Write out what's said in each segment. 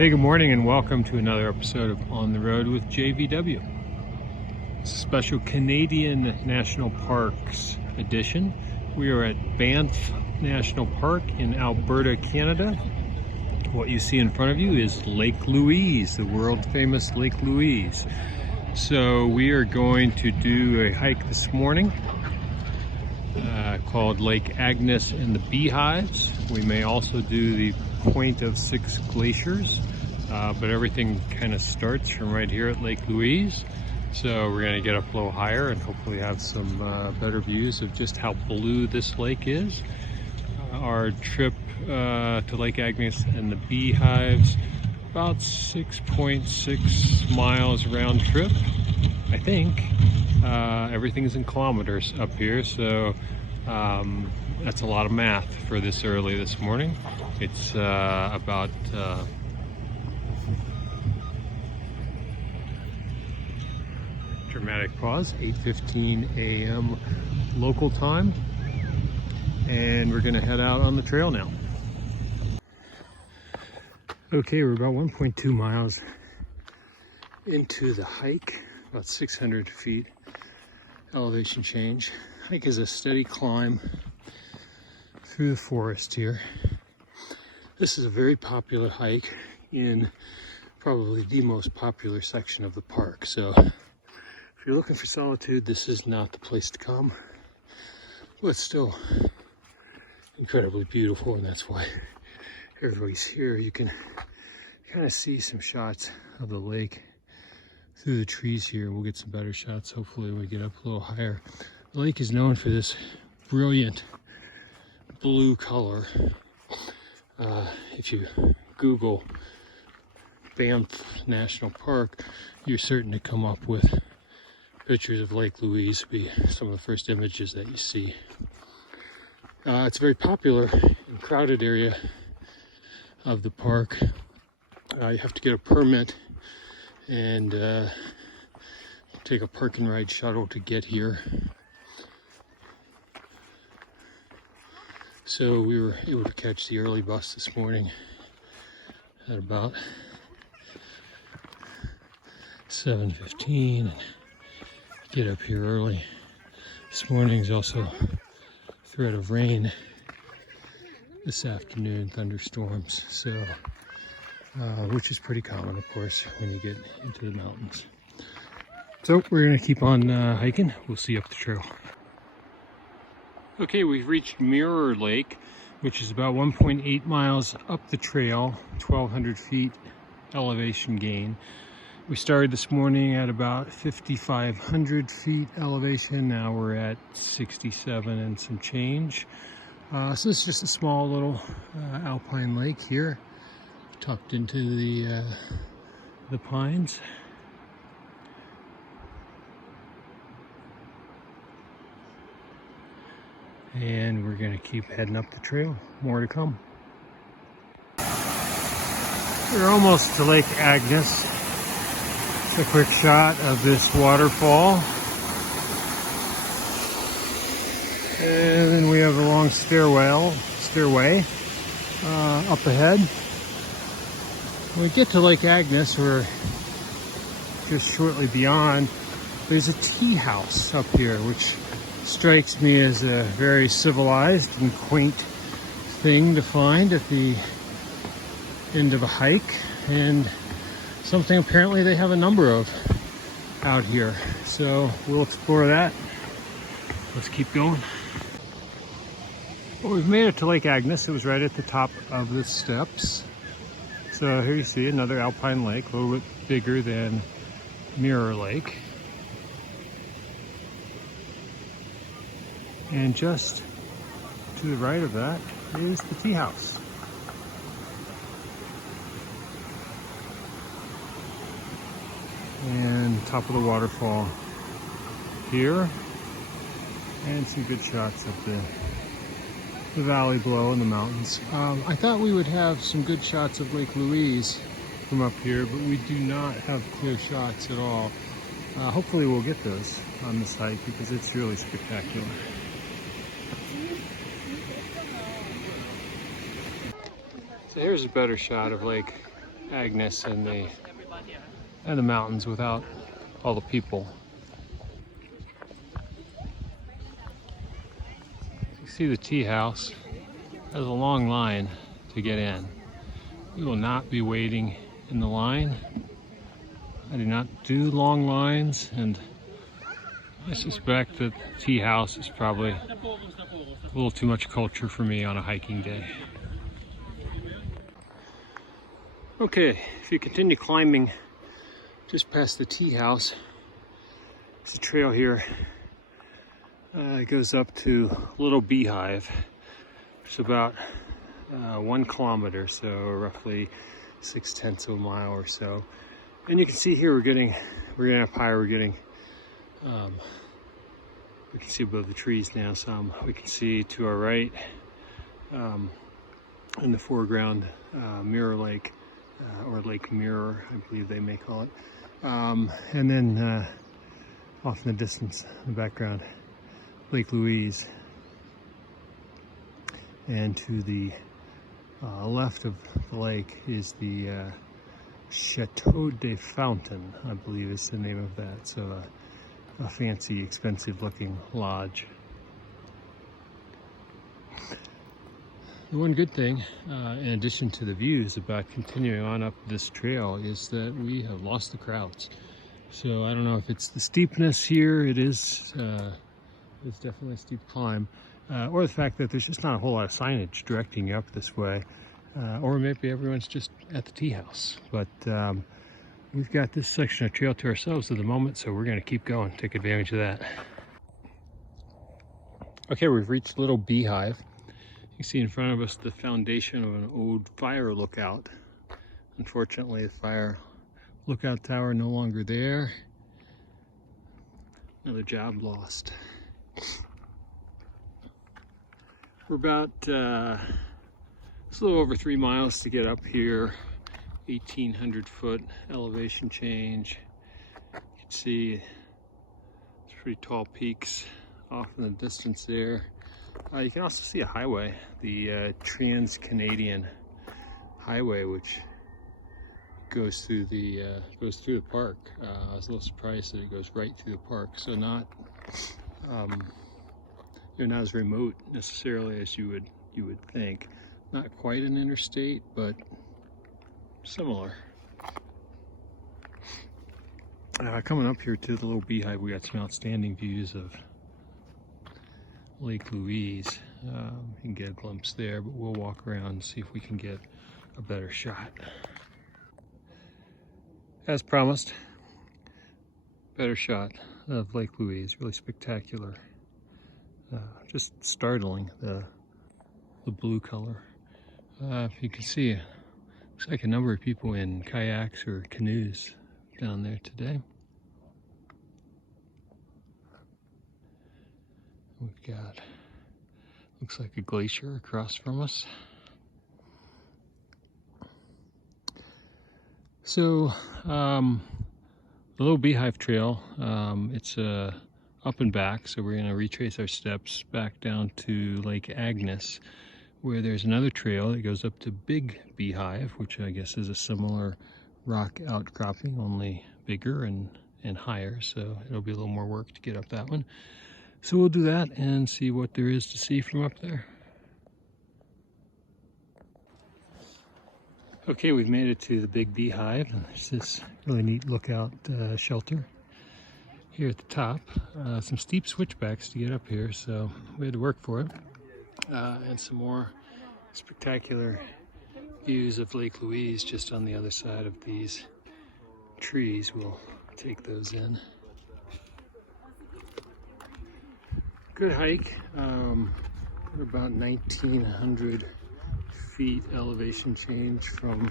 Hey, good morning and welcome to another episode of On the Road with JVW. It's a special Canadian National Parks edition. We are at Banff National Park in Alberta, Canada. What you see in front of you is Lake Louise, the world famous Lake Louise. So we are going to do a hike this morning called Lake Agnes and the Beehives. We may also do the point of Six Glaciers. But everything kind of starts from right here at Lake Louise. So we're going to get up a little higher and hopefully have some better views of just how blue this lake is. Our trip to Lake Agnes and the Beehives, about 6.6 miles round trip, I think. Everything is in kilometers up here, so that's a lot of math for this early this morning. It's about dramatic pause, 8:15 a.m. local time, and we're gonna head out on the trail now. Okay, we're about 1.2 miles into the hike, about 600 feet elevation change. Hike is a steady climb through the forest here. This is a very popular hike in probably the most popular section of the park, so if you're looking for solitude, this is not the place to come. But it's still incredibly beautiful, and that's why everybody's here. You can kind of see some shots of the lake through the trees here. We'll get some better shots hopefully when we get up a little higher. The lake is known for this brilliant blue color. If you Google Banff National Park, you're certain to come up with pictures of Lake Louise. Be some of the first images that you see. It's a very popular and crowded area of the park. You have to get a permit and take a park and ride shuttle to get here. So we were able to catch the early bus this morning at about 7:15 and get up here early. This morning's also threat of rain this afternoon, thunderstorms, so which is pretty common, of course, when you get into the mountains. So we're gonna keep on hiking. We'll see you up the trail. Okay, we've reached Mirror Lake, which is about 1.8 miles up the trail, 1,200 feet elevation gain. We started this morning at about 5,500 feet elevation. Now we're at 67 and some change. So this is just a small little alpine lake here, tucked into the pines. And we're gonna keep heading up the trail. More to come. We're almost to Lake Agnes. A quick shot of this waterfall, and then we have a long stairway up ahead. When we get to Lake Agnes, we're just shortly beyond. There's a tea house up here, which strikes me as a very civilized and quaint thing to find at the end of a hike, and something apparently they have a number of out here. So we'll explore that. Let's keep going. Well, we've made it to Lake Agnes. It was right at the top of the steps. So here you see another alpine lake, a little bit bigger than Mirror Lake. And just to the right of that is the tea house. And top of the waterfall here, and some good shots of the valley below and the mountains. I thought we would have some good shots of Lake Louise from up here, but we do not have clear shots at all. Hopefully we'll get those on this hike because it's really spectacular. So here's a better shot of Lake Agnes and the mountains without all the people. You see the tea house has a long line to get in. We will not be waiting in the line. I do not do long lines, and I suspect that the tea house is probably a little too much culture for me on a hiking day. Okay, if you continue climbing just past the tea house, there's a trail here. It goes up to Little Beehive. It's about 1 kilometer, so roughly 6/10 of a mile or so. And you can see here we're getting up higher. We can see above the trees now some. We can see to our right in the foreground Mirror Lake, or Lake Mirror, I believe they may call it. And then off in the distance, in the background, Lake Louise. And to the left of the lake is the Chateau de Fountain, I believe is the name of that. So a fancy, expensive looking lodge. The one good thing, in addition to the views about continuing on up this trail, is that we have lost the crowds. So I don't know if it's the steepness here. It's definitely a steep climb, or the fact that there's just not a whole lot of signage directing you up this way, or maybe everyone's just at the tea house. But we've got this section of trail to ourselves at the moment, so we're going to keep going, take advantage of that. Okay, we've reached Little Beehive. You see in front of us the foundation of an old fire lookout. Unfortunately, the fire lookout tower no longer there. Another job lost. We're about it's a little over 3 miles to get up here. 1,800 foot elevation change. You can see it's pretty tall peaks off in the distance there. You can also see a highway, the Trans-Canadian Highway, which goes through the park. I was a little surprised that it goes right through the park, so not not as remote necessarily as you would think. Not quite an interstate, but similar. Coming up here to the Little Beehive, we got some outstanding views of Lake Louise. You can get a glimpse there, but we'll walk around and see if we can get a better shot. As promised, better shot of Lake Louise. Really spectacular. Just startling, the blue color. If you can see, looks like a number of people in kayaks or canoes down there today. We've got, looks like a glacier across from us. So, the Little Beehive Trail, it's up and back, so we're going to retrace our steps back down to Lake Agnes, where there's another trail that goes up to Big Beehive, which I guess is a similar rock outcropping, only bigger and higher, so it'll be a little more work to get up that one. So we'll do that and see what there is to see from up there. Okay, we've made it to the Big Beehive, and there's this really neat lookout shelter here at the top. Some steep switchbacks to get up here, so we had to work for it. And some more spectacular views of Lake Louise just on the other side of these trees. We'll take those in. Good hike. We're about 1,900 feet elevation change from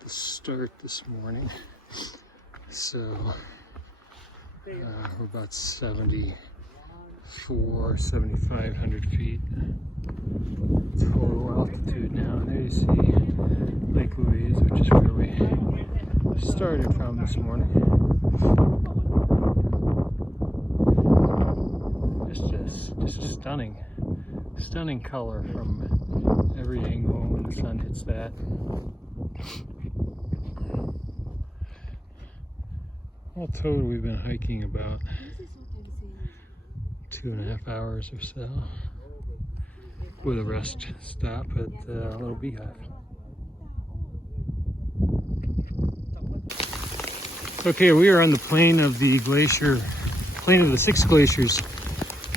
the start this morning. So we're about 7,500 feet total altitude now. And there you see Lake Louise, which is where we started from this morning. Just a stunning color from every angle when the sun hits that. All total, we've been hiking about 2.5 hours or so, with a rest stop at a little Beehive. Okay, we are on the plain of the Six Glaciers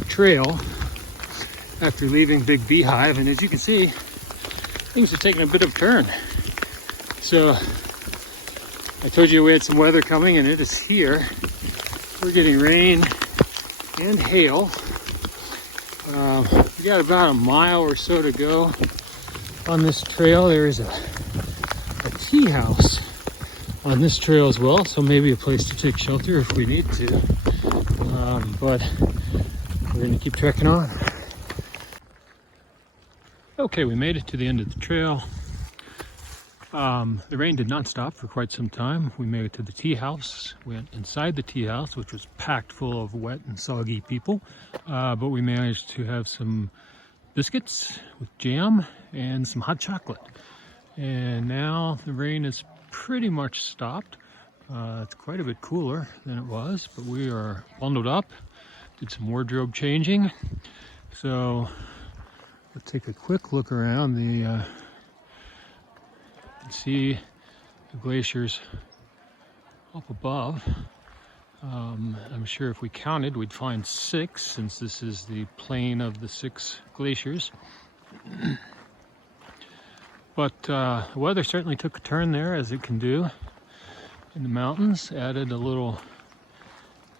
trail after leaving Big Beehive, and as you can see, things are taking a bit of a turn. So I told you we had some weather coming, and it is here. We're getting rain and hail. We got about a mile or so to go on this trail. There is a tea house on this trail as well, so maybe a place to take shelter if we need to. But we're going to keep trekking on. Okay, we made it to the end of the trail. The rain did not stop for quite some time. We made it to the tea house. We went inside the tea house, which was packed full of wet and soggy people. But we managed to have some biscuits with jam and some hot chocolate. And now the rain has pretty much stopped. It's quite a bit cooler than it was, but we are bundled up, did some wardrobe changing. So let's take a quick look around the see the glaciers up above. I'm sure if we counted, we'd find 6, since this is the plain of the 6 glaciers. But the weather certainly took a turn there, as it can do in the mountains. Added a little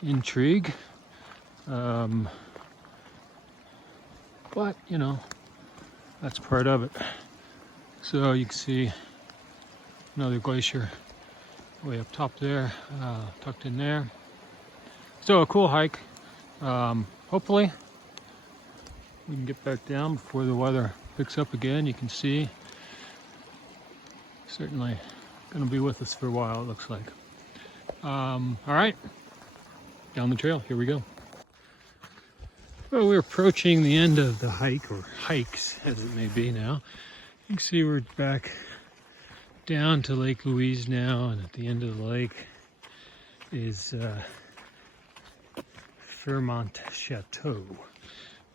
intrigue. But, you know, that's part of it. So you can see another glacier way up top there, tucked in there. So a cool hike. Hopefully we can get back down before the weather picks up again. You can see certainly going to be with us for a while, it looks like. All right, down the trail, here we go. Well, we're approaching the end of the hike, or hikes as it may be now. You can see we're back down to Lake Louise now, and at the end of the lake is Fairmont Chateau,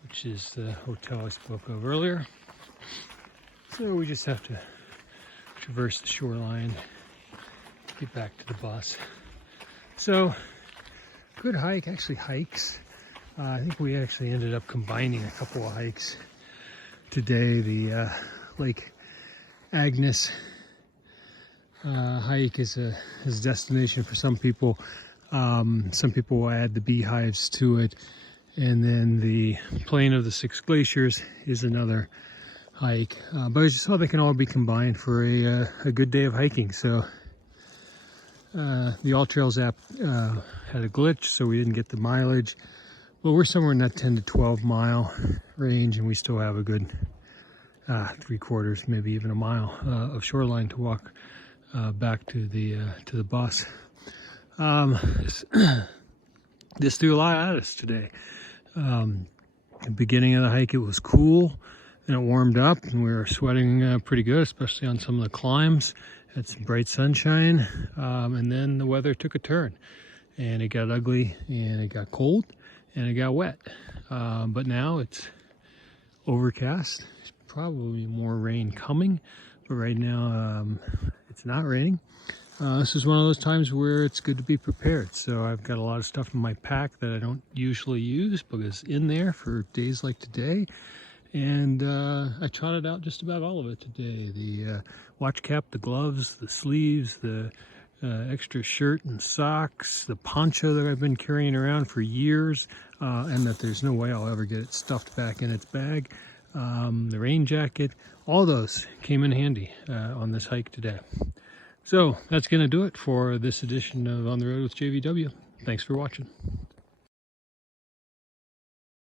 which is the hotel I spoke of earlier. So we just have to traverse the shoreline, get back to the bus. So, good hike, actually hikes. I think we actually ended up combining a couple of hikes today. The Lake Agnes hike is a destination for some people. Some people will add the Beehives to it, and then the plain of the Six Glaciers is another hike. But I just thought they can all be combined for a good day of hiking. So the All Trails app had a glitch, so we didn't get the mileage. But we're somewhere in that 10 to 12 mile range, and we still have a good 3/4, maybe even a mile of shoreline to walk back to the bus. This threw a lot at us today. The beginning of the hike, it was cool, and it warmed up, and we were sweating pretty good, especially on some of the climbs. Had some bright sunshine, and then the weather took a turn, and it got ugly, and it got cold, and it got wet. But now it's overcast. There's probably more rain coming, but right now it's not raining. This is one of those times where it's good to be prepared. So I've got a lot of stuff in my pack that I don't usually use, but is in there for days like today. And I trotted out just about all of it today. The watch cap, the gloves, the sleeves, the extra shirt and socks, the poncho that I've been carrying around for years, and that there's no way I'll ever get it stuffed back in its bag. The rain jacket, all those came in handy on this hike today. So that's going to do it for this edition of On the Road with JVW. Thanks for watching.